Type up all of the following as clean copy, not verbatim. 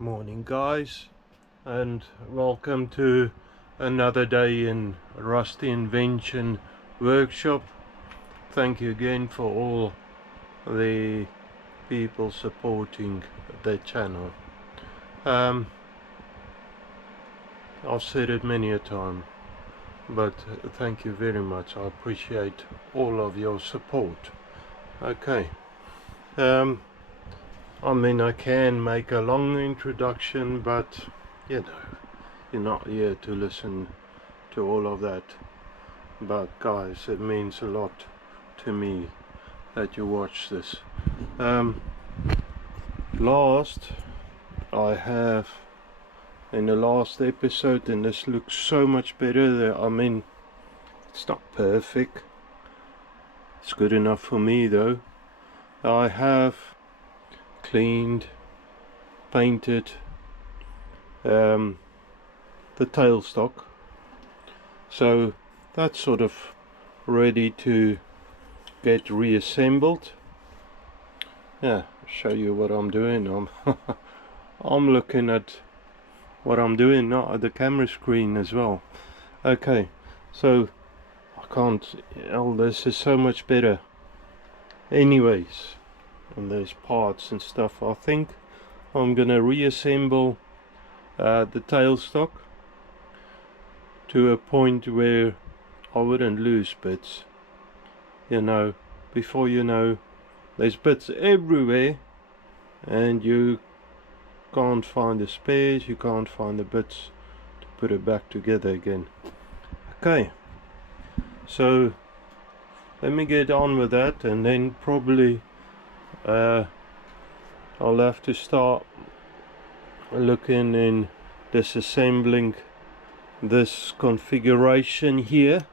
Morning guys, and welcome to another day in Rusty Invention Workshop. Thank you again for all the people supporting the channel. I've said it many a time, but thank you very much. I appreciate all of your support. Okay, I mean, I can make a long introduction, but you know, you're not here to listen to all of that. But guys, it means a lot to me that you watch this. Last, I have in the last episode, and this looks so much better there. I mean, it's not perfect, it's good enough for me though. I have cleaned, painted the tailstock, so that's sort of ready to get reassembled. Yeah, show you what I'm doing. I'm looking at what I'm doing, not at the camera screen as well. Okay, so I can't, this is so much better anyways, and there's parts and stuff. I think I'm gonna reassemble the tailstock to a point where I wouldn't lose bits. You know, before you know, there's bits everywhere and you can't find the spares, you can't find the bits to put it back together again. Okay, so let me get on with that, and then probably I'll have to start looking in disassembling this configuration here.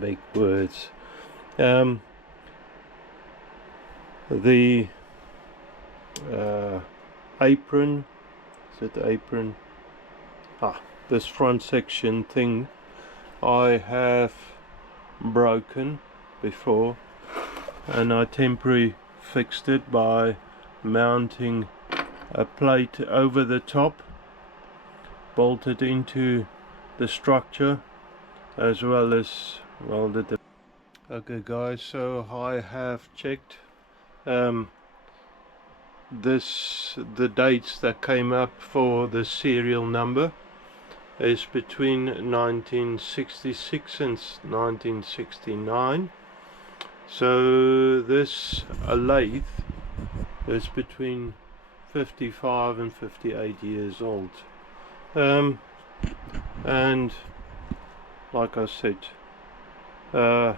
Big words. The apron, is it apron? This front section thing I have broken before, and I temporarily fixed it by mounting a plate over the top, bolted into the structure, as well as welded it. Okay guys, so I have checked the dates that came up for the serial number is between 1966 and 1969. So this lathe is between 55 and 58 years old, and like I said, I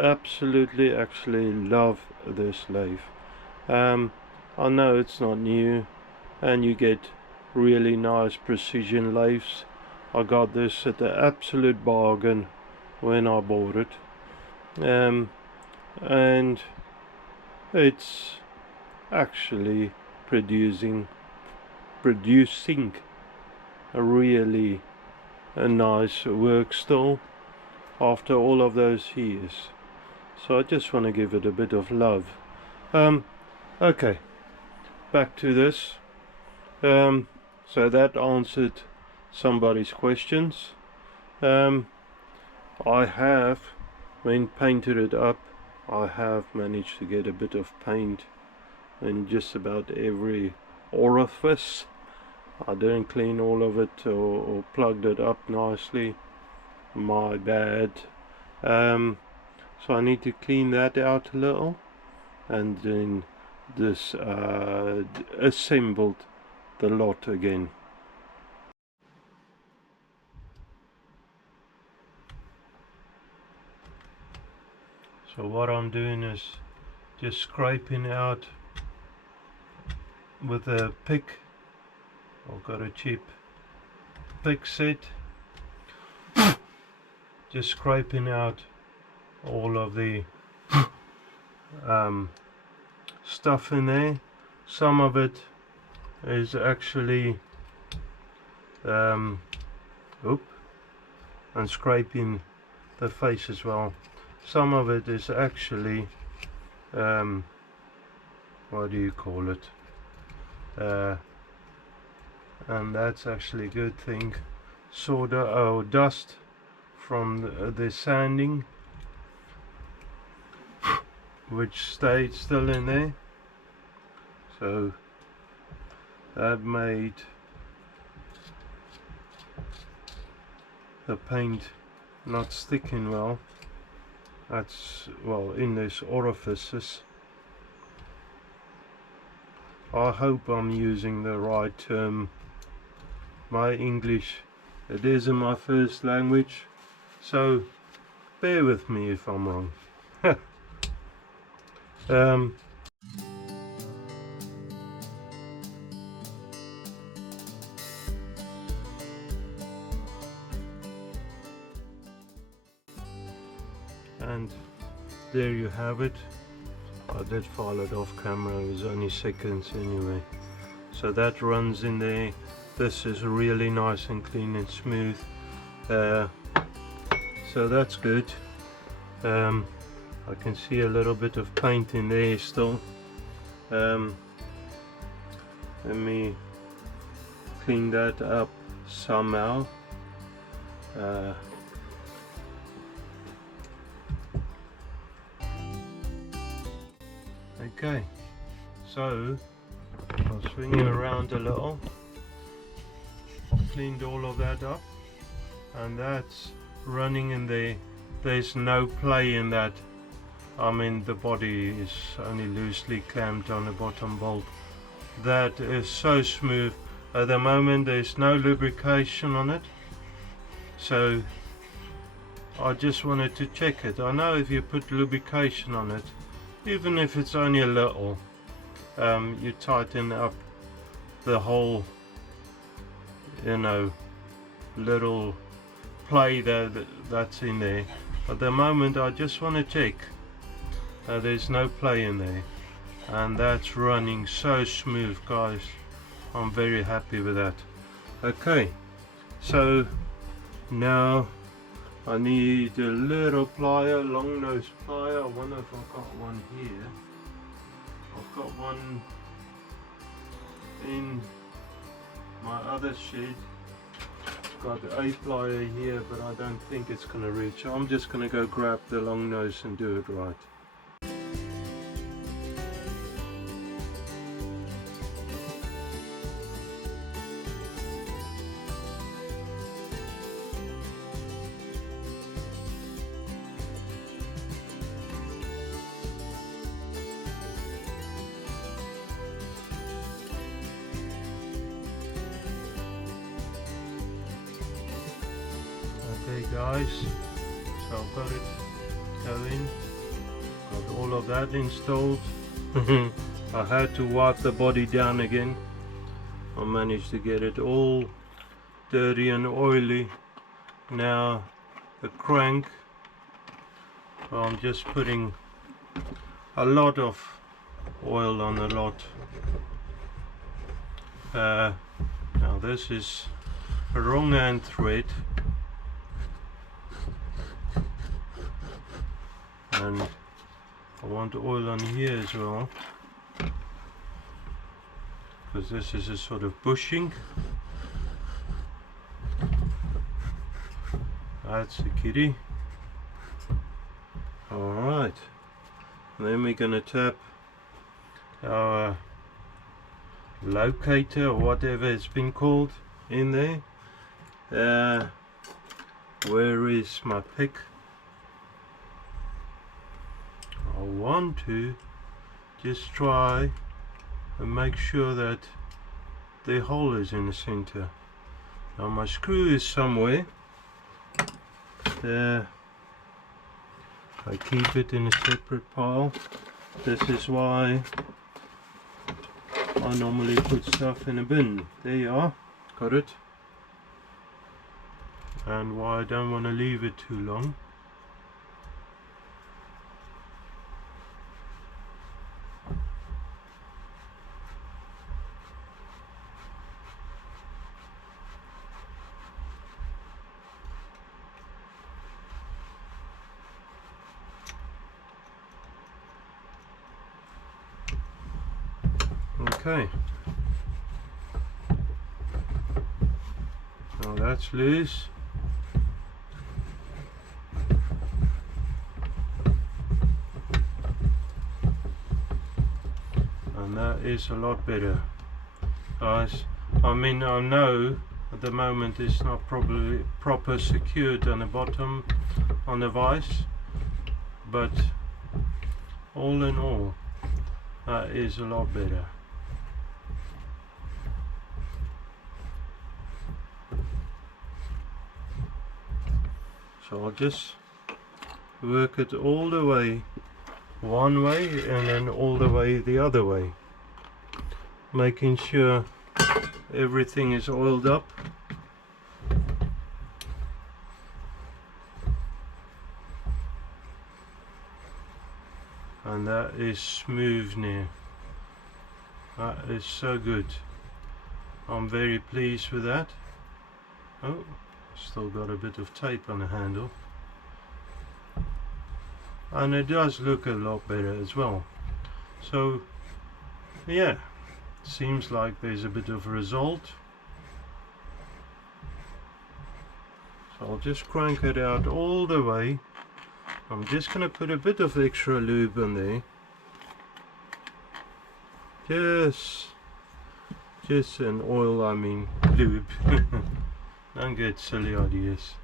absolutely actually love this lathe. I know it's not new and you get really nice precision lathes. I got this at the absolute bargain when I bought it, and it's actually producing a really nice work still after all of those years. So I just want to give it a bit of love. Okay, back to this. So that answered somebody's questions. I have, when painted it up, I have managed to get a bit of paint in just about every orifice. I didn't clean all of it or plugged it up nicely. My bad. So I need to clean that out a little, and then this assembled the lot again. So what I'm doing is just scraping out with a pick. I've got a cheap pick set, just scraping out all of the stuff in there. Some of it is actually and scraping the face as well. Some of it is actually what do you call it, and that's actually a good thing. Sawdust or dust from the sanding, which stayed still in there, so that made the paint not sticking well. That's, well, in these orifices. I hope I'm using the right term. My English, it isn't my first language, so bear with me if I'm wrong. And there you have it. I did file it off camera, it was only seconds anyway. So that runs in there. This is really nice and clean and smooth. So that's good. I can see a little bit of paint in there still. Let me clean that up somehow. Okay, so I'll swing it around a little. Cleaned all of that up, and that's running in there. There's no play in that. I mean, the body is only loosely clamped on the bottom bolt. That is so smooth. At the moment there's no lubrication on it, so I just wanted to check it. I know if you put lubrication on it, even if it's only a little, you tighten up the whole, you know, little play that's in there. At the moment I just want to check that there's no play in there, and that's running so smooth, guys. I'm very happy with that. Okay, so now I need a little plier, long nose plier. I wonder if I've got one here. I've got one in my other shed. Got a plier here, but I don't think it's going to reach. I'm just going to go grab the long nose and do it right. Okay guys, so I've got it going, got all of that installed. I had to wipe the body down again. I managed to get it all dirty and oily. Now the crank, well, I'm just putting a lot of oil on the lot. Now this is a wrong hand thread, and I want oil on here as well, because this is a sort of bushing. That's the kitty. Alright, then we're going to tap our locator or whatever it's been called in there. Where is my pick? I want to just try and make sure that the hole is in the center. Now my screw is somewhere. I keep it in a separate pile. This is why I normally put stuff in a bin. There you are, got it. And why I don't want to leave it too long. Okay. Now that's loose. And that is a lot better, guys. I mean, I know at the moment it's not probably proper secured on the bottom on the vise, but all in all, that is a lot better. So I'll just work it all the way one way and then all the way the other way, making sure everything is oiled up. And that is smooth now. That is so good. I'm very pleased with that. Oh, still got a bit of tape on the handle. And it does look a lot better as well. So yeah, seems like there's a bit of a result. So I'll just crank it out all the way. I'm just going to put a bit of extra lube in there. Just an oil, I mean lube. Don't get silly ideas.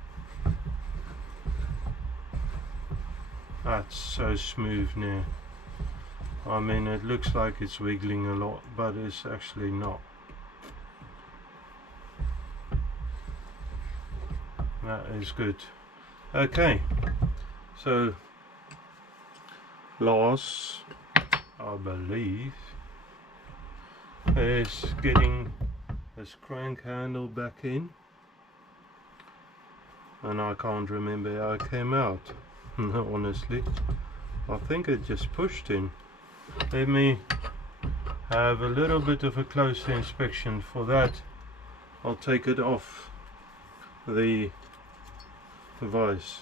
That's so smooth now. I mean, it looks like it's wiggling a lot, but it's actually not. That is good. Okay, so last, I believe, is getting this crank handle back in, and I can't remember how it came out. Honestly, I think it just pushed in. Let me have a little bit of a closer inspection. For that, I'll take it off the vise.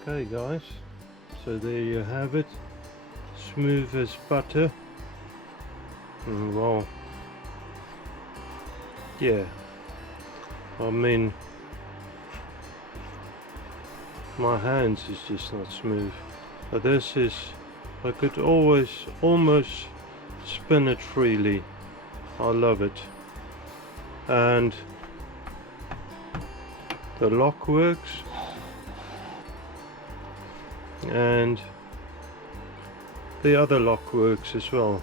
Okay guys, so there you have it, smooth as butter. And well, yeah, I mean, my hands is just not smooth, but this is, I could almost spin it freely. I love it. And the lock works, and the other lock works as well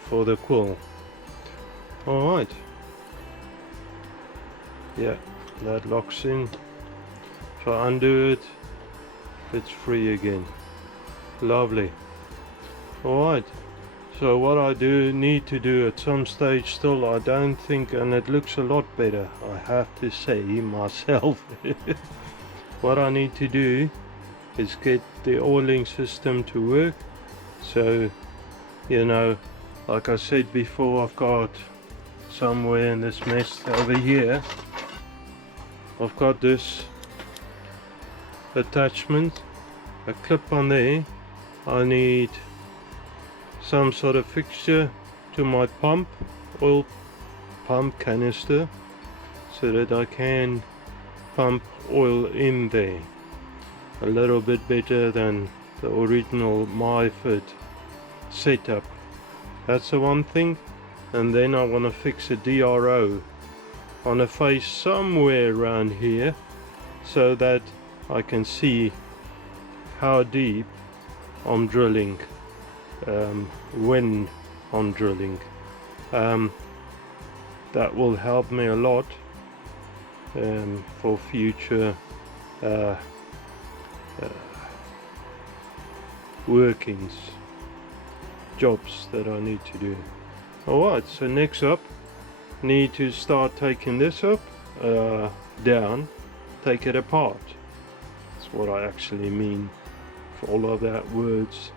for the quill. Alright, yeah, that locks in. If I undo it, it's free again. Lovely. Alright, so what I need to do at some stage still, I don't think, and it looks a lot better, I have to say myself. What I need to do is get the oiling system to work. So, you know, like I said before, I've got somewhere in this mess over here, I've got this attachment, a clip on there. I need some sort of fixture to my pump, oil pump canister, so that I can pump oil in there. A little bit better than the original Myford setup. That's the one thing. And then I want to fix a DRO on a face somewhere around here, so that I can see how deep I'm drilling when I'm drilling. That will help me a lot for future workings, jobs that I need to do. Alright, so next up, need to start taking this up, down, take it apart. That's what I actually mean for all of that words.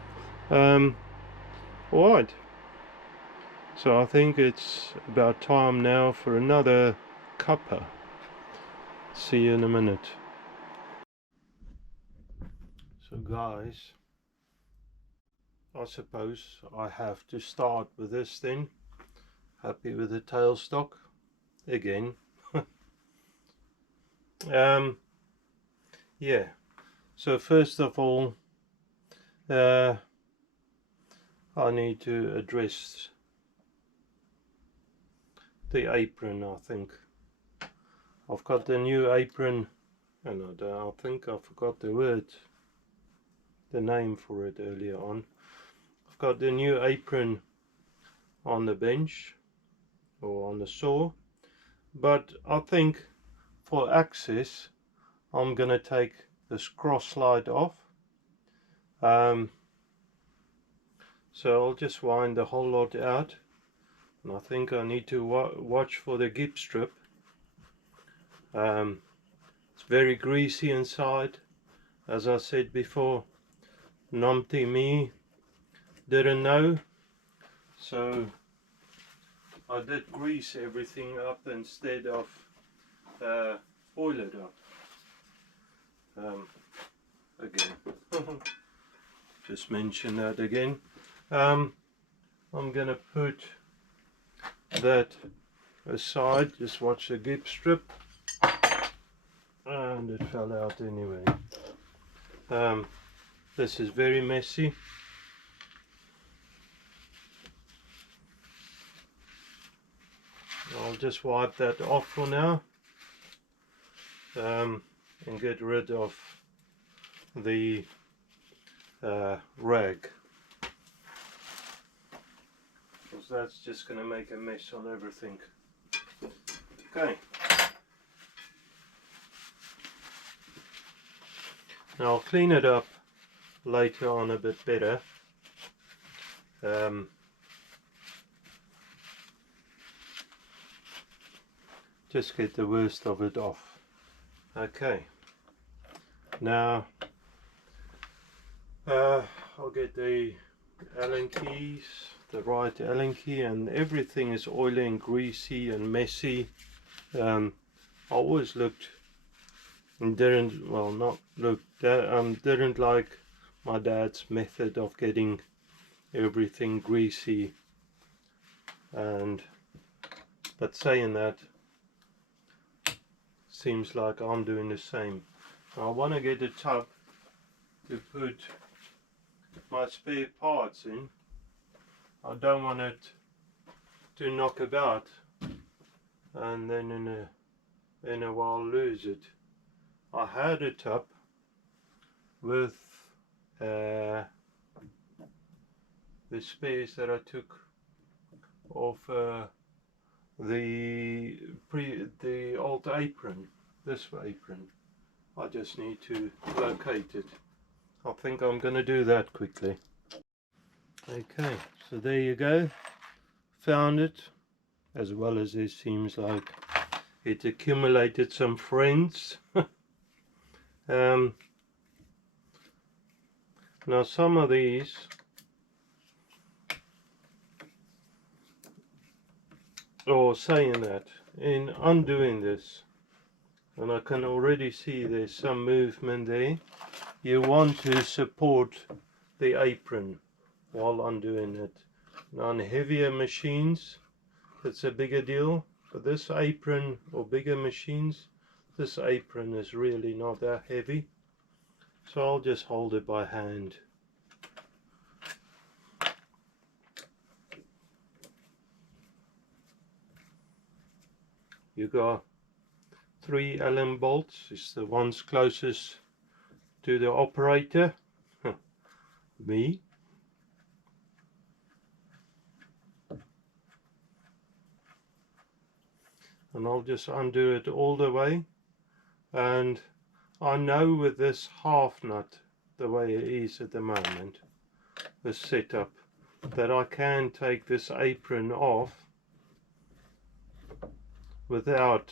Alright, So I think it's about time now for another cuppa. See you in a minute. So guys, I suppose I have to start with this then. Happy with the tailstock again. Yeah, so first of all, I need to address the apron. I think I've got the new apron, and I think I forgot the name for it earlier on. I've got the new apron on the bench or on the saw, but I think for access I'm gonna take this cross slide off. So I'll just wind the whole lot out, and I think I need to watch for the gip strip. It's very greasy inside, as I said before. Numpty me didn't know, so I did grease everything up instead of oil it up. Again, just mention that again. I'm gonna put that aside. Just watch the gip strip, and it fell out anyway. This is very messy. I'll just wipe that off for now, and get rid of the rag, because that's just going to make a mess on everything. Okay, now I'll clean it up later on a bit better. Just get the worst of it off. Okay, now I'll get the Allen keys, the right Allen key, and everything is oily and greasy and messy. I always looked and didn't, well, not looked, didn't like my dad's method of getting everything greasy, but saying that, seems like I'm doing the same. I want to get a tub to put my spare parts in. I don't want it to knock about and then in a while lose it. I had a tub with the spares that I took off the old apron, this apron. I just need to locate it. I think I'm going to do that quickly. Okay, so there you go. Found it, as well as it seems like it accumulated some friends. Now some of these saying that, in undoing this, and I can already see there's some movement there, you want to support the apron while undoing it. Now on heavier machines it's a bigger deal. For this apron or bigger machines, this apron is really not that heavy, so I'll just hold it by hand. You got 3 Allen bolts. It's the ones closest to the operator, me. And I'll just undo it all the way. And I know with this half nut, the way it is at the moment, the setup, that I can take this apron off without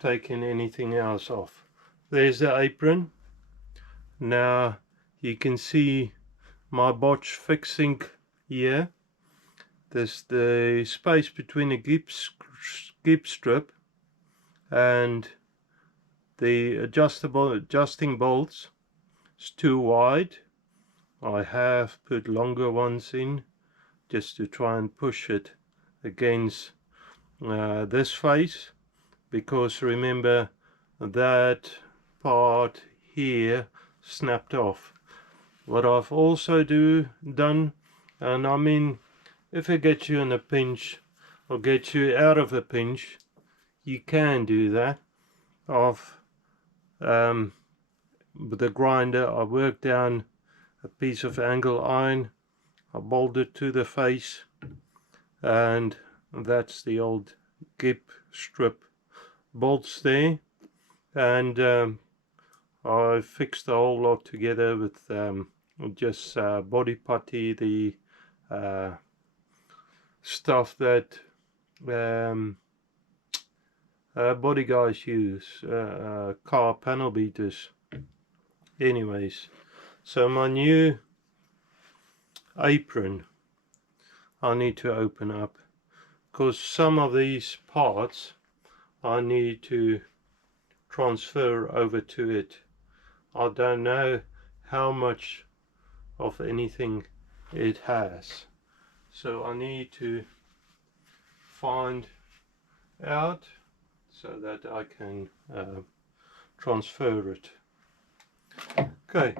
taking anything else off. There's the apron. Now you can see my botch fixing here. There's the space between the gip strip and the adjusting bolts. It's too wide. I have put longer ones in just to try and push it against this face, because remember that part here snapped off. What I've also done, and I mean, if it gets you in a pinch or gets you out of a pinch, you can do that. With the grinder, I worked down a piece of angle iron, I bolted to the face, and that's the old gip strip bolts there, and I fixed the whole lot together with just body putty, the stuff that body guys use, car panel beaters. Anyways, so my new apron I need to open up, because some of these parts I need to transfer over to it. I don't know how much of anything it has, so I need to find out so that I can transfer it. Okay,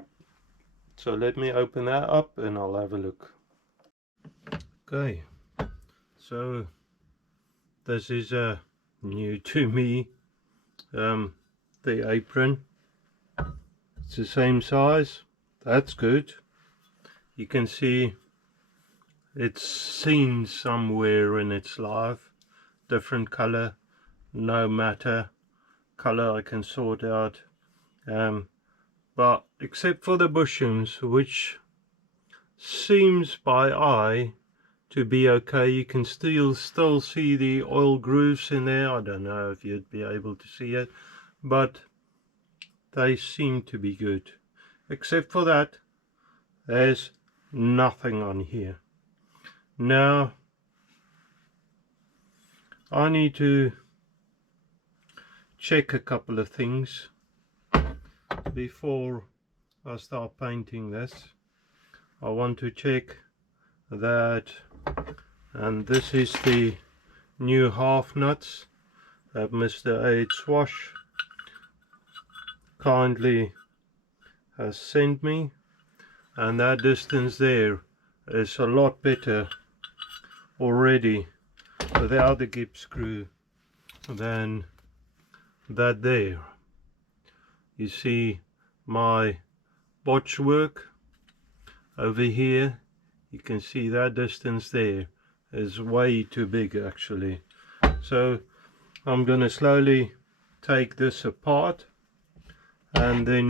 so let me open that up and I'll have a look. Okay, so this is new to me, the apron. It's the same size, that's good. You can see it's seen somewhere in its life, different color, no matter, color I can sort out, but except for the bushings, which seems by eye to be okay. You can still see the oil grooves in there. I don't know if you'd be able to see it, but they seem to be good. Except for that, there's nothing on here. Now I need to check a couple of things before I start painting this. I want to check that, and this is the new half nuts that Mr. H. Swash kindly has sent me, and that distance there is a lot better already without the gip screw than that there. You see my botch work over here, you can see that distance there is way too big actually. So I'm going to slowly take this apart and then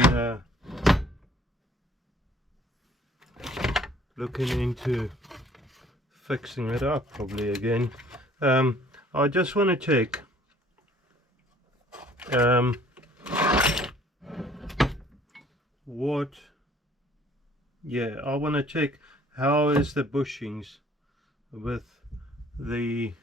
looking into fixing it up probably again. I just want to check I want to check how is the bushings with the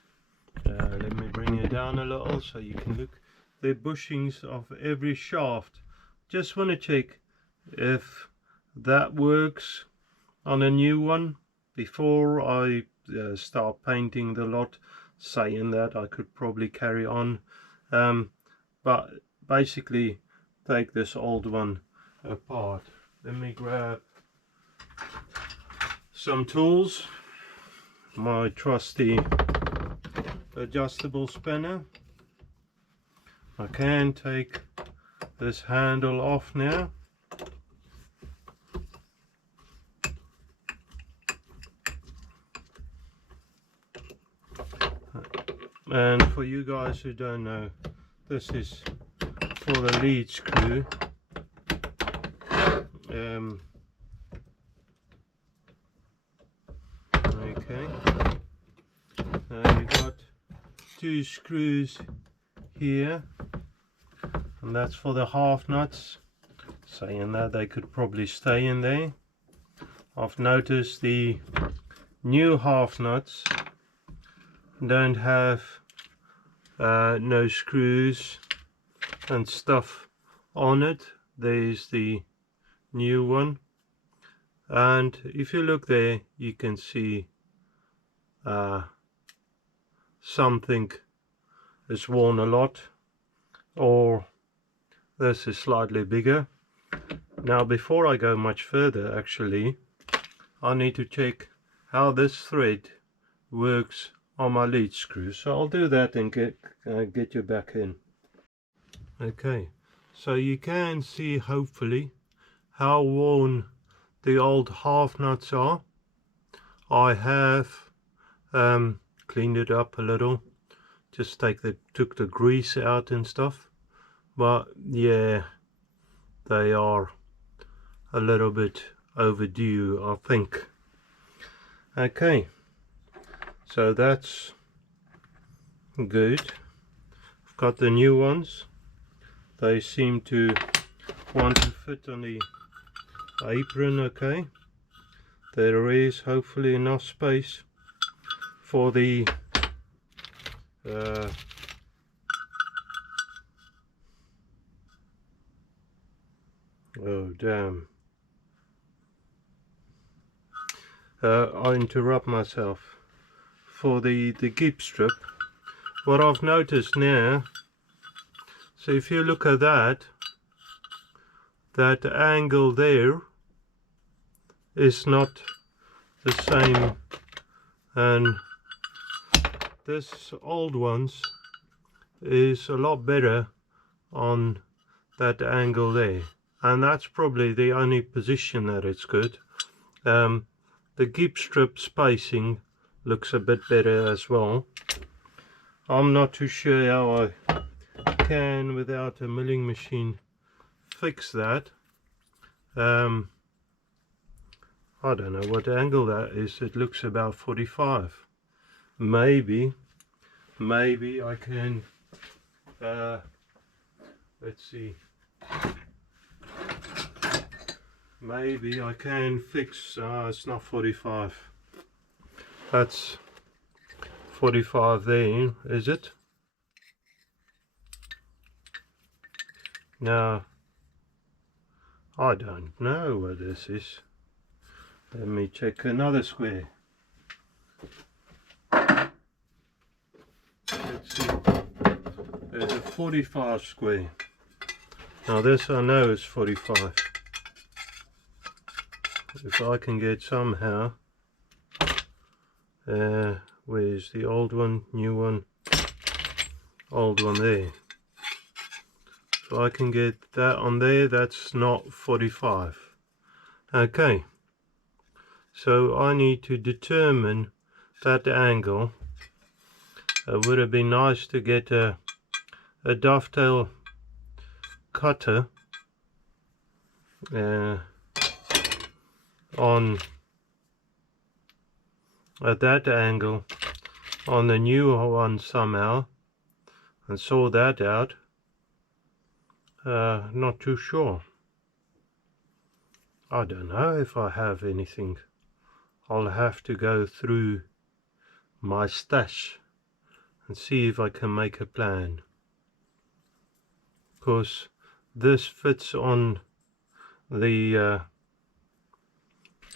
let me bring it down a little so you can look, the bushings of every shaft. Just want to check if that works on a new one before I start painting the lot. Saying that, I could probably carry on, but basically take this old one apart. Let me grab some tools, my trusty adjustable spanner. I can take this handle off now. And for you guys who don't know, this is for the lead screw. Okay, you got two screws here, and that's for the half nuts. Saying that, they could probably stay in there. I've noticed the new half nuts don't have no screws and stuff on it. There's the new one, and if you look there you can see something is worn a lot, or this is slightly bigger. Now before I go much further, actually I need to check how this thread works on my lead screw, so I'll do that and get you back in. Okay, so you can see hopefully how worn the old half nuts are. I have cleaned it up a little, just took the grease out and stuff, but yeah, they are a little bit overdue, I think. Okay, so that's good. I've got the new ones. They seem to want to fit on the apron. Okay, there is hopefully enough space for the oh damn, I interrupt myself. For the gip strip, what I've noticed now, so if you look at that angle there is not the same, and this old ones is a lot better on that angle there, and that's probably the only position that it's good. The gip strip spacing looks a bit better as well. I'm not too sure how I can, without a milling machine, fix that. I don't know what angle that is. It looks about 45. Maybe I can let's see, maybe I can fix, it's not 45, that's 45 there, is it? No, I don't know what this is. Let me check another square. Let's see, there's a 45 square. Now this I know is 45. If I can get somehow, where's the old one, new one, old one there. If I can get that on there, that's not 45. Okay, so I need to determine that angle. It would have been nice to get a dovetail cutter on at that angle on the new one somehow, and saw that out. Not too sure. I don't know if I have anything. I'll have to go through my stash and see if I can make a plan, because this fits on the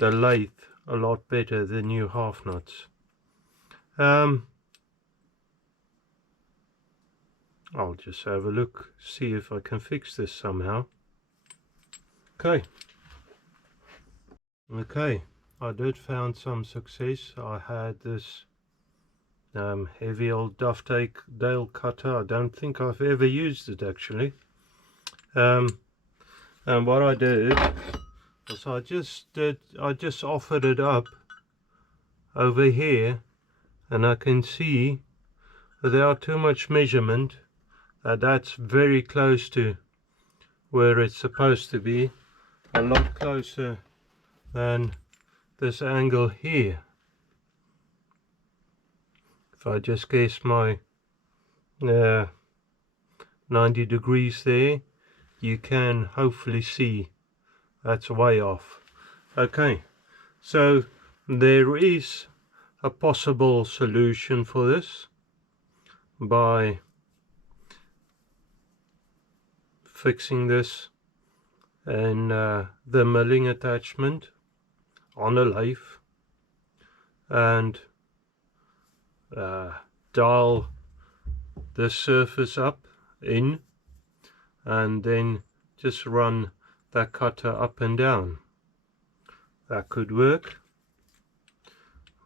lathe a lot better than new half nuts. I'll just have a look, see if I can fix this somehow. Okay, I did found some success. I had this heavy old dovetail cutter. I don't think I've ever used it actually. And what I did was I just offered it up over here, and I can see without too much measurement that that's very close to where it's supposed to be, a lot closer than this angle here. If I just guess my 90 degrees there, you can hopefully see that's way off. Okay, so there is a possible solution for this by fixing this and the milling attachment on a lathe, and dial the surface up in, and then just run that cutter up and down. That could work.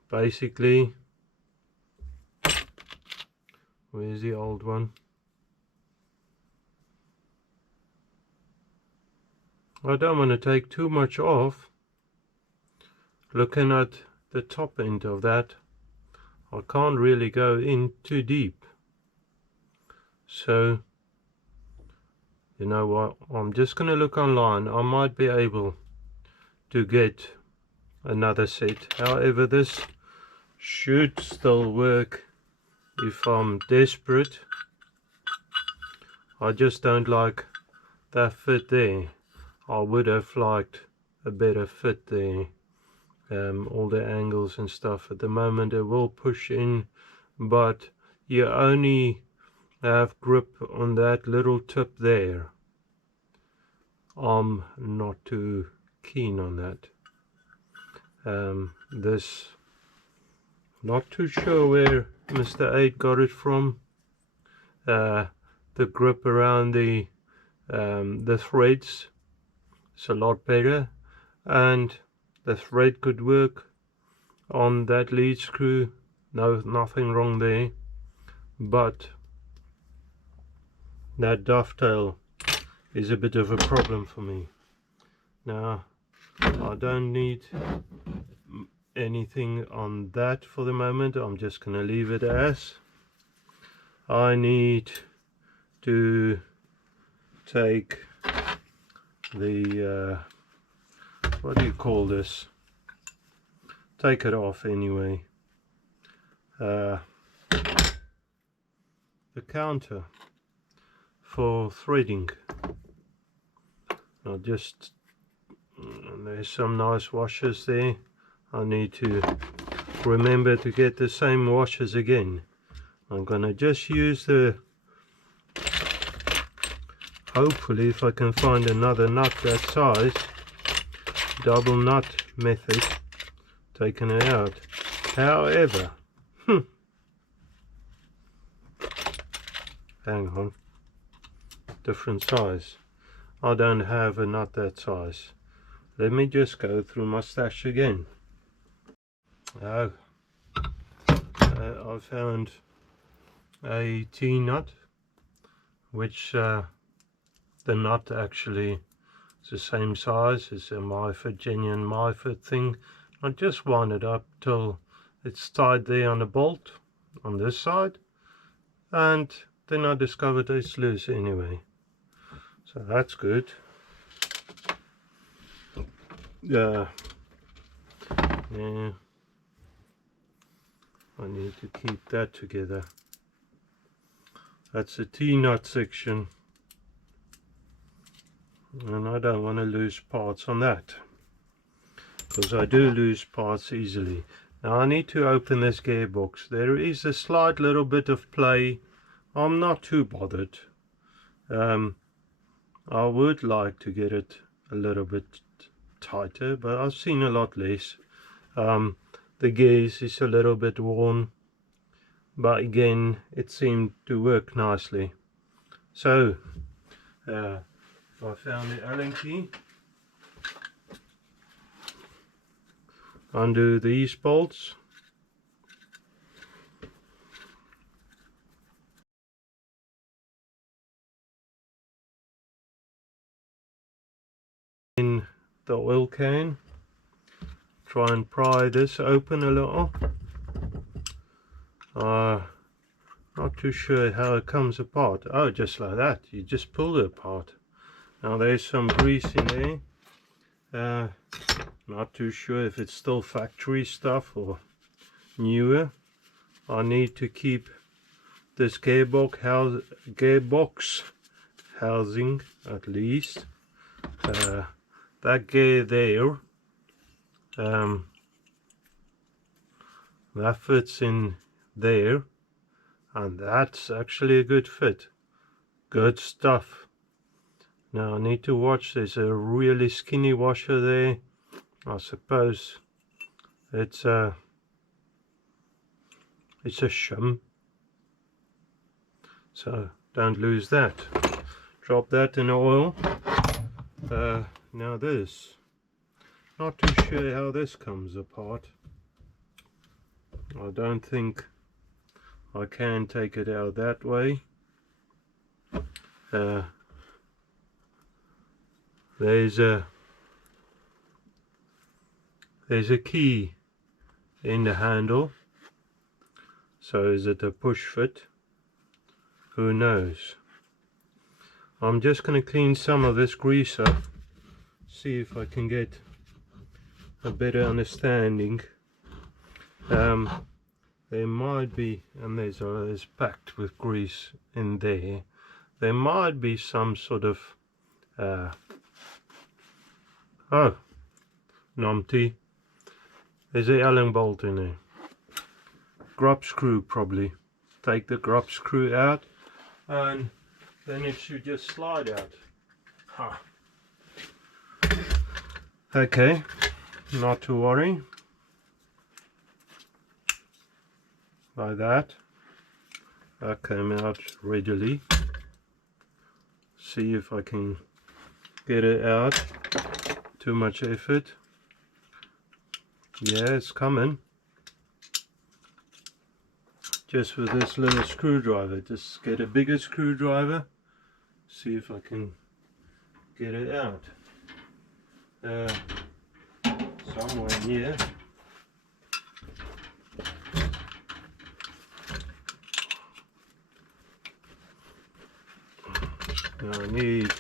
Basically, where's the old one? I don't want to take too much off. Looking at the top end of that, I can't really go in too deep. So, you know what, I'm just going to look online. I might be able to get another set. However, this should still work if I'm desperate. I just don't like that fit there. I would have liked a better fit there. All the angles and stuff. At the moment it will push in, but you only have grip on that little tip there. I'm not too keen on that. This, not too sure where Mr. 8 got it from. The grip around the threads is a lot better, and the thread could work on that lead screw. No, nothing wrong there, but that dovetail is a bit of a problem for me. Now, I don't need anything on that for the moment. I'm just going to leave it as. I need to take the what do you call this? Take it off anyway. The counter for threading. There's some nice washers there. I need to remember to get the same washers again. I'm gonna just use the, hopefully if I can find another nut that size, double nut method, taking it out. However, hang on, different size. I don't have a nut that size. Let me just go through my stash again. Oh, I found a T-nut, which the nut actually is the same size as a Myford, genuine Myford thing. I just wind it up till it's tied there on a bolt on this side, and then I discovered it's loose anyway, so that's good. Yeah, I need to keep that together. That's the T-nut section, and I don't want to lose parts on that, because I do lose parts easily. Now I need to open this gearbox. There is a slight little bit of play. I'm not too bothered. I would like to get it a little bit tighter, but I've seen a lot less. The gears is a little bit worn, but again it seemed to work nicely. So I found the Allen key. Undo these bolts. In the oil can, try and pry this open a little. Not too sure how it comes apart. Oh, just like that, you just pull it apart. Now there's some grease in there. Not too sure if it's still factory stuff or newer. I need to keep this gearbox housing at least. That gear there, that fits in there, and that's actually a good fit. Good stuff. Now I need to watch, there's a really skinny washer there. I suppose it's a shim, so don't lose that. Drop that in oil. Now this, not too sure how this comes apart. I don't think I can take it out that way. There's a key in the handle, so is it a push fit? Who knows? I'm just going to clean some of this grease up, see if I can get a better understanding. There might be, and there's packed with grease in there. There might be some sort of oh, numpty. There's a Allen bolt in there. Grub screw probably. Take the grub screw out, and then it should just slide out. Huh. Okay, not to worry. Like that. That came out readily. See if I can get it out. Too much effort. Yeah, it's coming. Just with this little screwdriver. Just get a bigger screwdriver. See if I can get it out. Somewhere here. Now I need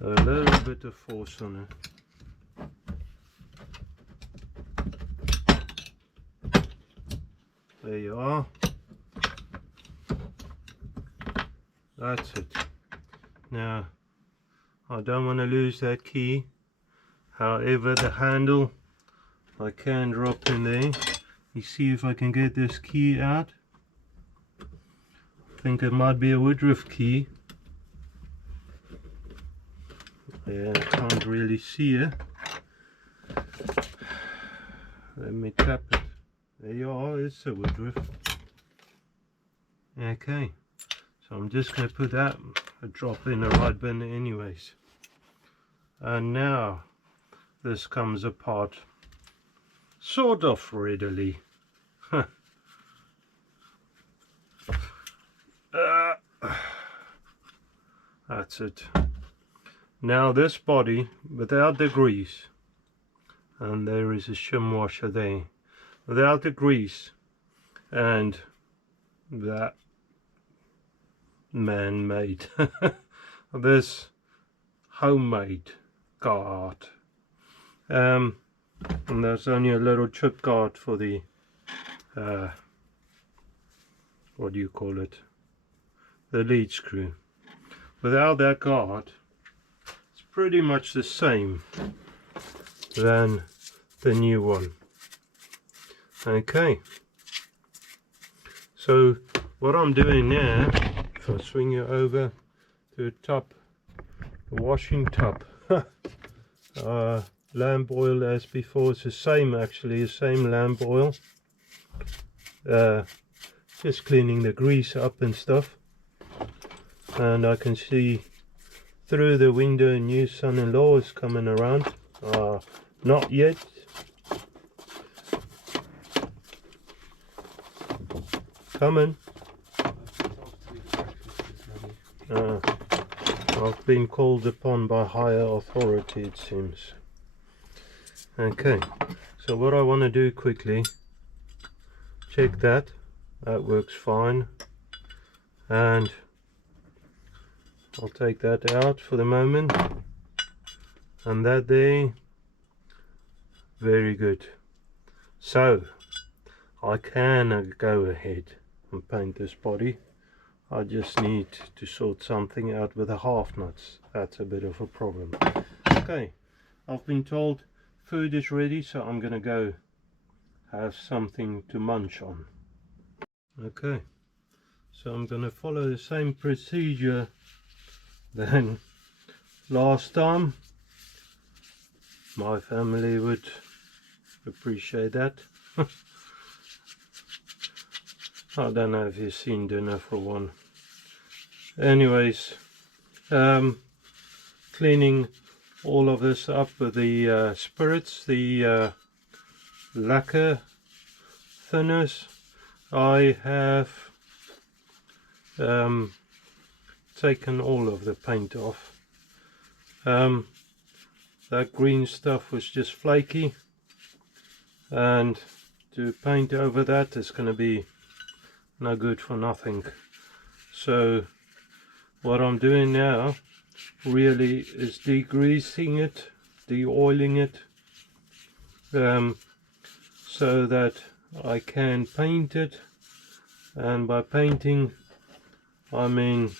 a little bit of force on it. There you are. That's it. Now I don't want to lose that key. However, the handle I can drop in there. You see if I can get this key out. I think it might be a Woodruff key. Yeah, I can't really see it. Let me tap it. There you are, it's a Woodruff. Okay, so I'm just going to put that a drop in the right bin anyways. And now this comes apart sort of readily. That's it. Now this body without the grease, and there is a shim washer there, without the grease and that man-made this homemade guard, and there's only a little chip guard for the what do you call it, the lead screw. Without that guard, it's pretty much the same than the new one. Okay, so what I'm doing now, if I swing you over to the top, the washing tub, lamp oil as before, it's the same actually, the same lamp oil, just cleaning the grease up and stuff. And I can see through the window a new son-in-law is coming around. Not yet. Coming. I've been called upon by higher authority, it seems. Okay, so what I want to do quickly, check that works fine, and I'll take that out for the moment, and that there, very good. So I can go ahead and paint this body. I just need to sort something out with the half nuts. That's a bit of a problem. Okay, I've been told food is ready, so I'm gonna go have something to munch on. Okay, so I'm gonna follow the same procedure than last time. My family would appreciate that. I don't know if you've seen Dinner for One. Anyways, cleaning all of this up with the spirits, the lacquer thinners. I have taken all of the paint off. That green stuff was just flaky, and to paint over that is going to be no good for nothing. So what I'm doing now really is degreasing it, de-oiling it, so that I can paint it. And by painting I mean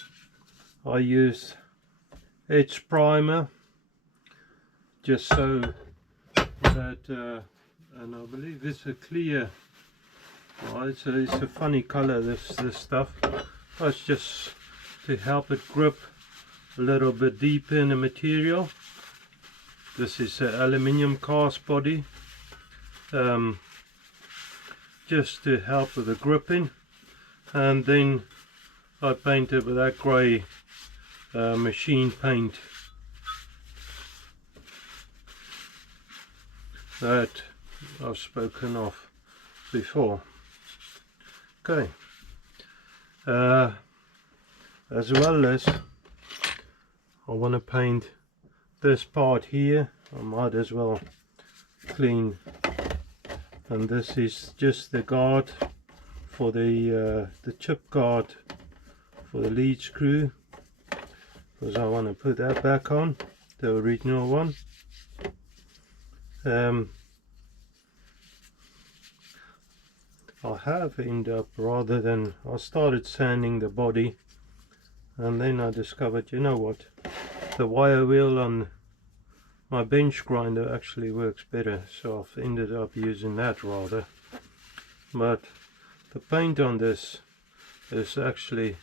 I use edge primer, just so that and I believe it's a clear, right, so it's a funny color, this stuff. That's just to help it grip a little bit deeper in the material. This is an aluminium cast body, just to help with the gripping. And then I painted with that grey machine paint that I've spoken of before. Okay, as well as I want to paint this part here. I might as well clean, and this is just the guard for the chip guard for the lead screw, because I want to put that back on, the original one. I have ended up, rather than, I started sanding the body, and then I discovered, you know what, the wire wheel on my bench grinder actually works better, so I've ended up using that rather. But the paint on this is actually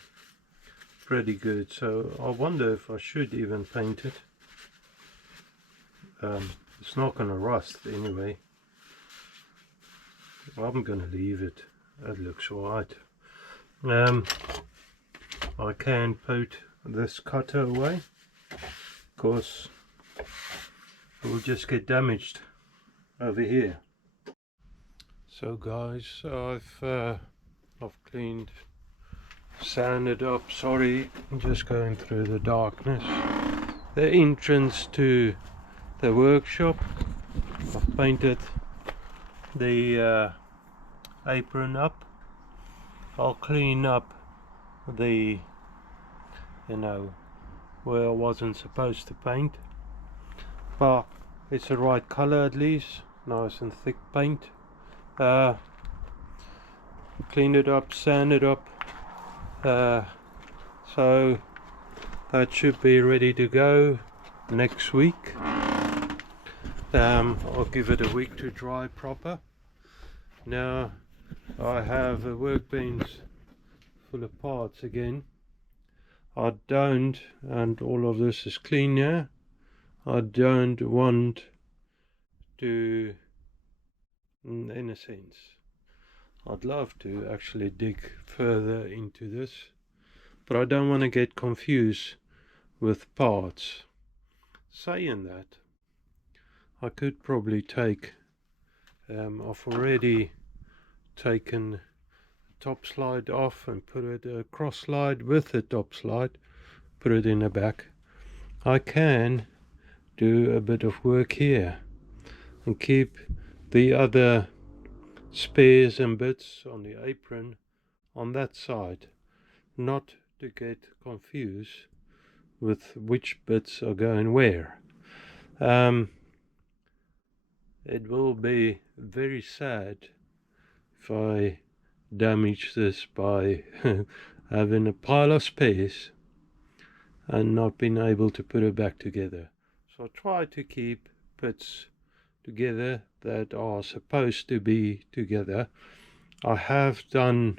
pretty good, so I wonder if I should even paint it. It's not going to rust anyway. I'm going to leave it. That looks alright. I can put this cutter away, because it will just get damaged over here. So guys, I've cleaned, sanded up, sorry, I'm just going through the darkness, the entrance to the workshop. I've painted the apron up. I'll clean up the, you know, where I wasn't supposed to paint, but it's the right color at least, nice and thick paint. Clean it up, sand it up, so that should be ready to go next week. I'll give it a week to dry proper. Now I have a workbench full of parts again. I don't, and all of this is clean now, I don't want to, in a sense, I'd love to actually dig further into this, but I don't want to get confused with parts. Saying that, I could probably take, I've already taken the top slide off and put it a cross slide with the top slide, put it in the back. I can do a bit of work here and keep the other spares and bits on the apron on that side, not to get confused with which bits are going where. It will be very sad if I damage this by having a pile of space and not being able to put it back together. So I try to keep bits together that are supposed to be together. I have done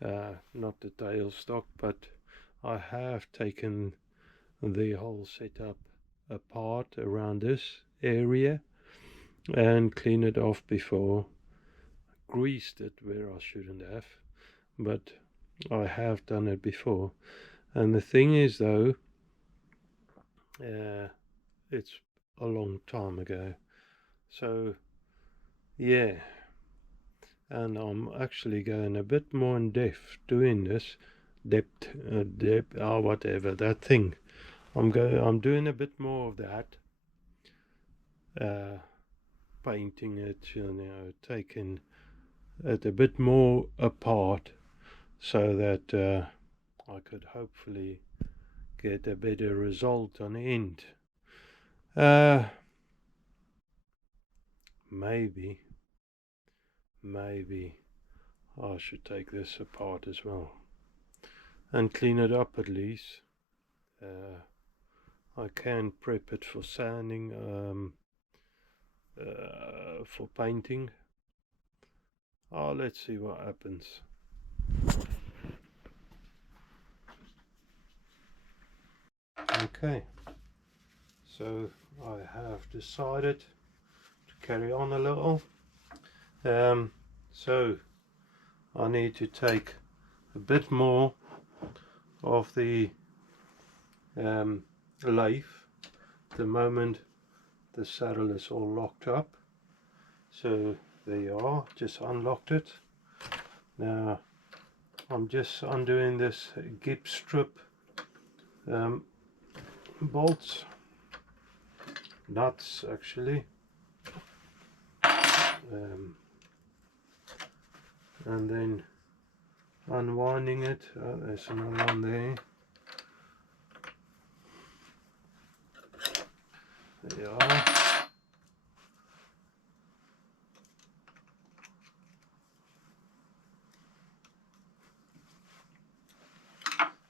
not the tailstock, but I have taken the whole setup apart around this area and cleaned it off before. Greased it where I shouldn't have, but I have done it before. And the thing is though, it's a long time ago, so yeah. And I'm actually going a bit more in depth doing this, whatever that thing. I'm doing a bit more of that, painting it, taking it a bit more apart, so that I could hopefully get a better result on the end. Maybe I should take this apart as well and clean it up at least. I can prep it for sanding, for painting. Let's see what happens. Okay, so I have decided to carry on a little. So I need to take a bit more of the lathe. At the moment the saddle is all locked up, so there you are, just unlocked it. Now I'm just undoing this gip strip bolts, nuts actually, and then unwinding it. There's another one there. There you are.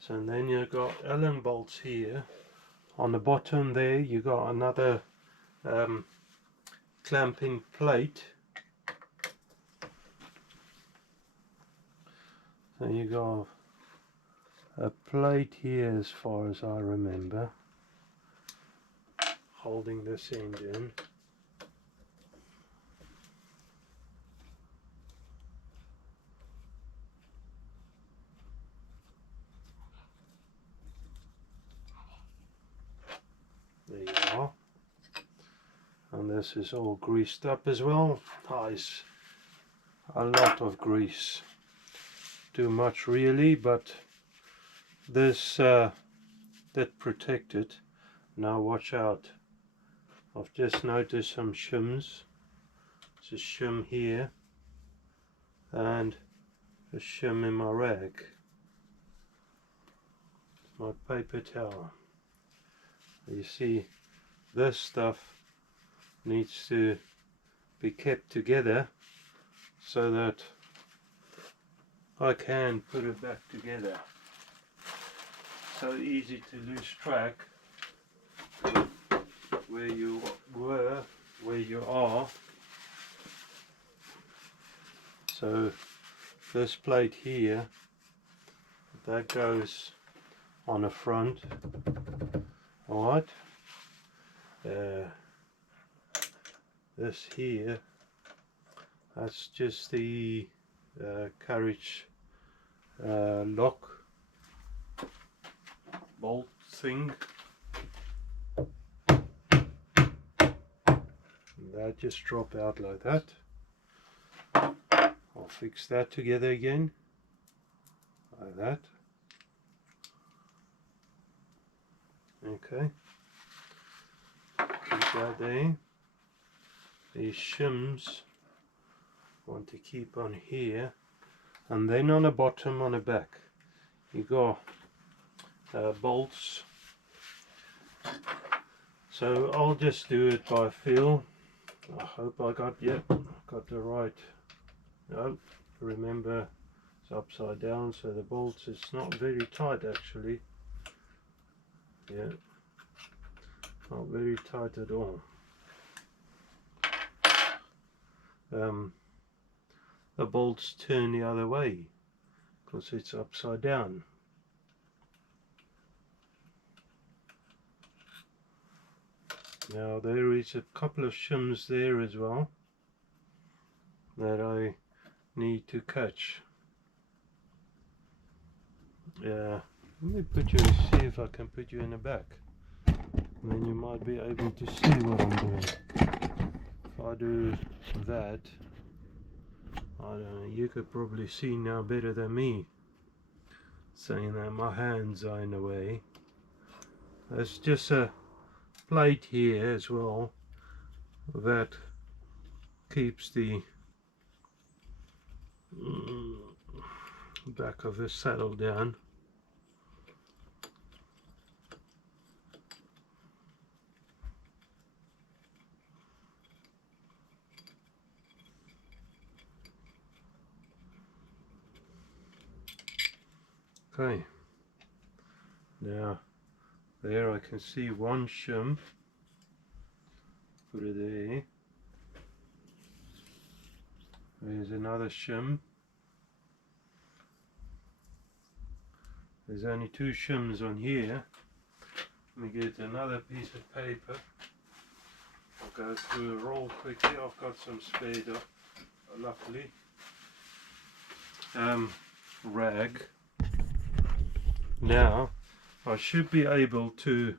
So then you've got Allen bolts here. On the bottom there you got another clamping plate. So you got a plate here, as far as I remember, holding this end in. There you are. And this is all greased up as well. Nice. A lot of grease. Too much really, but this that protected. Now watch out. I've just noticed some shims. There's a shim here and a shim in my rag. My paper towel. You see, this stuff needs to be kept together so that I can put it back together. So easy to lose track where you were, where you are. So this plate here, that goes on the front. Alright, this here, that's just the carriage lock bolt thing. That just drop out like that. I'll fix that together again like that. Okay, keep that there. These shims want to keep on here, and then on the bottom, on the back, you got bolts. So I'll just do it by feel. I hope I got the right. No, remember, upside down, so the bolts is not very tight actually. Yeah, not very tight at all. The bolts turn the other way because it's upside down. Now there is a couple of shims there as well that I need to catch. Yeah, let me put you, see if I can put you in the back, and then you might be able to see what I'm doing. If I do that, I don't know, you could probably see now better than me, saying that my hands are in the way. There's just a plate here as well that keeps the back of the saddle down. Okay, now there I can see one shim. Put it there. There's another shim. There's only two shims on here. Let me get another piece of paper. I'll go through a roll quickly. I've got some spared up, luckily. Rag. Now I should be able to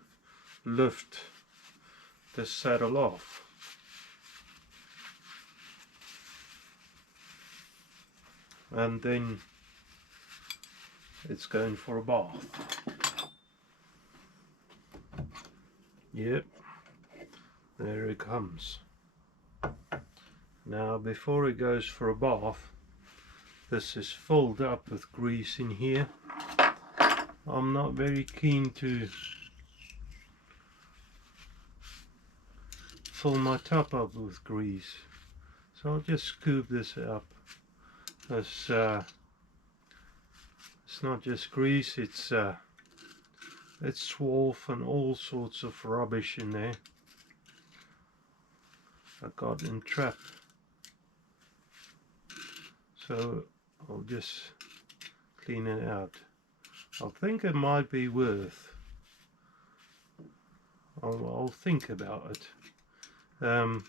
lift the saddle off. And then it's going for a bath. Yep, there it comes. Now before it goes for a bath, this is filled up with grease in here. I'm not very keen to fill my top up with grease, so I'll just scoop this up. It's not just grease, it's swarf and all sorts of rubbish in there I got entrapped. So I'll just clean it out. I think it might be worth, I'll think about it,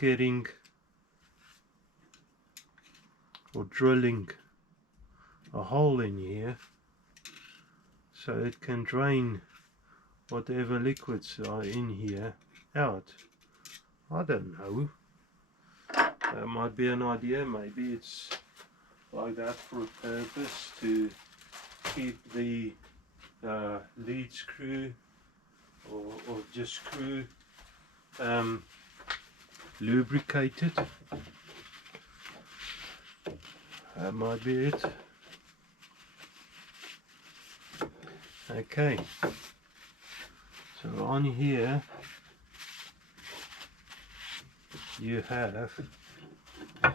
getting or drilling a hole in here so it can drain whatever liquids are in here out. I don't know, that might be an idea. Maybe it's like that for a purpose, to keep the lead screw or just screw lubricated. That might be it. Okay, so on here you have a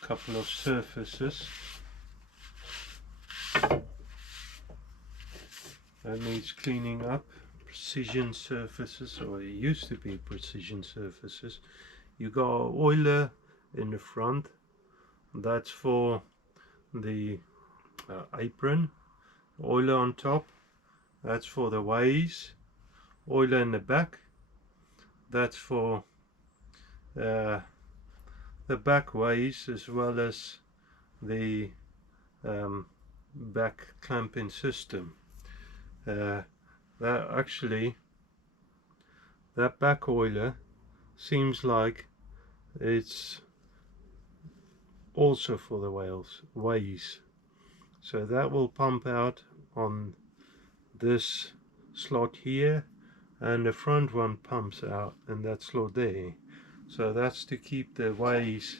couple of surfaces that needs cleaning up. Precision surfaces, or it used to be precision surfaces. You got an oiler in the front, that's for the apron. Oiler on top, that's for the ways. Oiler in the back, that's for the back ways as well as the back clamping system. That actually, that back oiler seems like it's also for the ways, so that will pump out on this slot here, and the front one pumps out in that slot there. So that's to keep the ways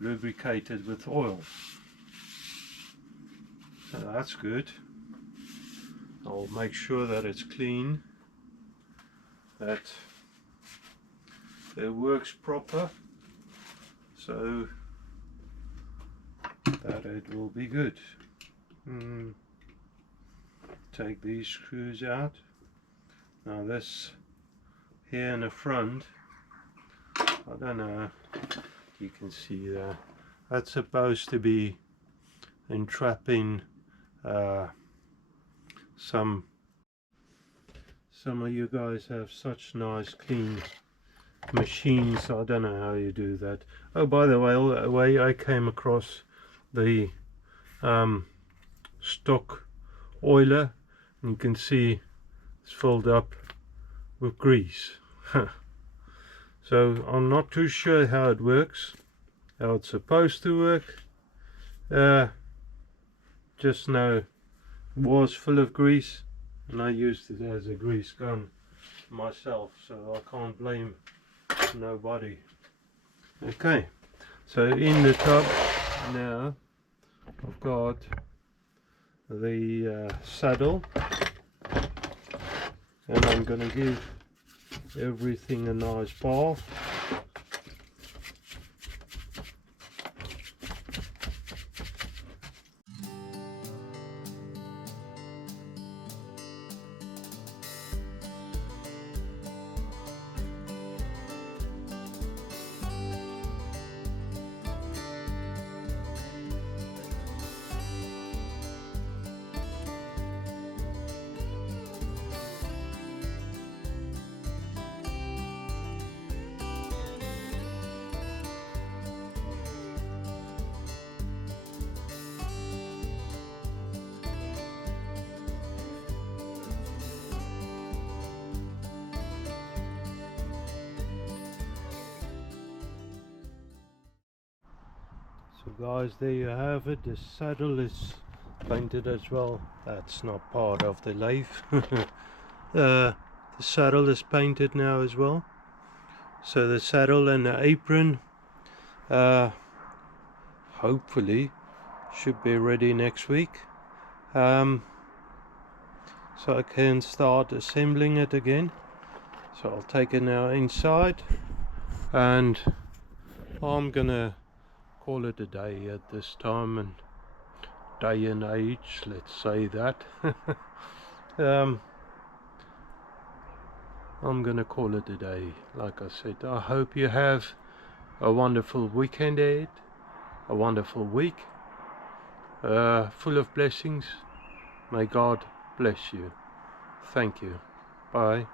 lubricated with oil. So that's good. I'll make sure that it's clean, that it works proper, so that it will be good. Take these screws out. Now this here in the front, I don't know if you can see that, that's supposed to be entrapping some of you guys have such nice clean machines. I don't know how you do that. Oh, by the way, I came across the stock oiler, and you can see it's filled up with grease. So I'm not too sure how it works, how it's supposed to work. Just know it was full of grease, and I used it as a grease gun myself, so I can't blame nobody. Okay, so in the tub now I've got the saddle, and I'm going to give everything a nice bath. So guys, there you have it. The saddle is painted as well. That's not part of the lathe. The saddle is painted now as well. So the saddle and the apron hopefully should be ready next week. So I can start assembling it again. So I'll take it now inside, and I'm gonna call it a day at this time and day and age, let's say that. I'm gonna call it a day. Like I said, I hope you have a wonderful weekend ahead, a wonderful week, full of blessings. May God bless you. Thank you. Bye.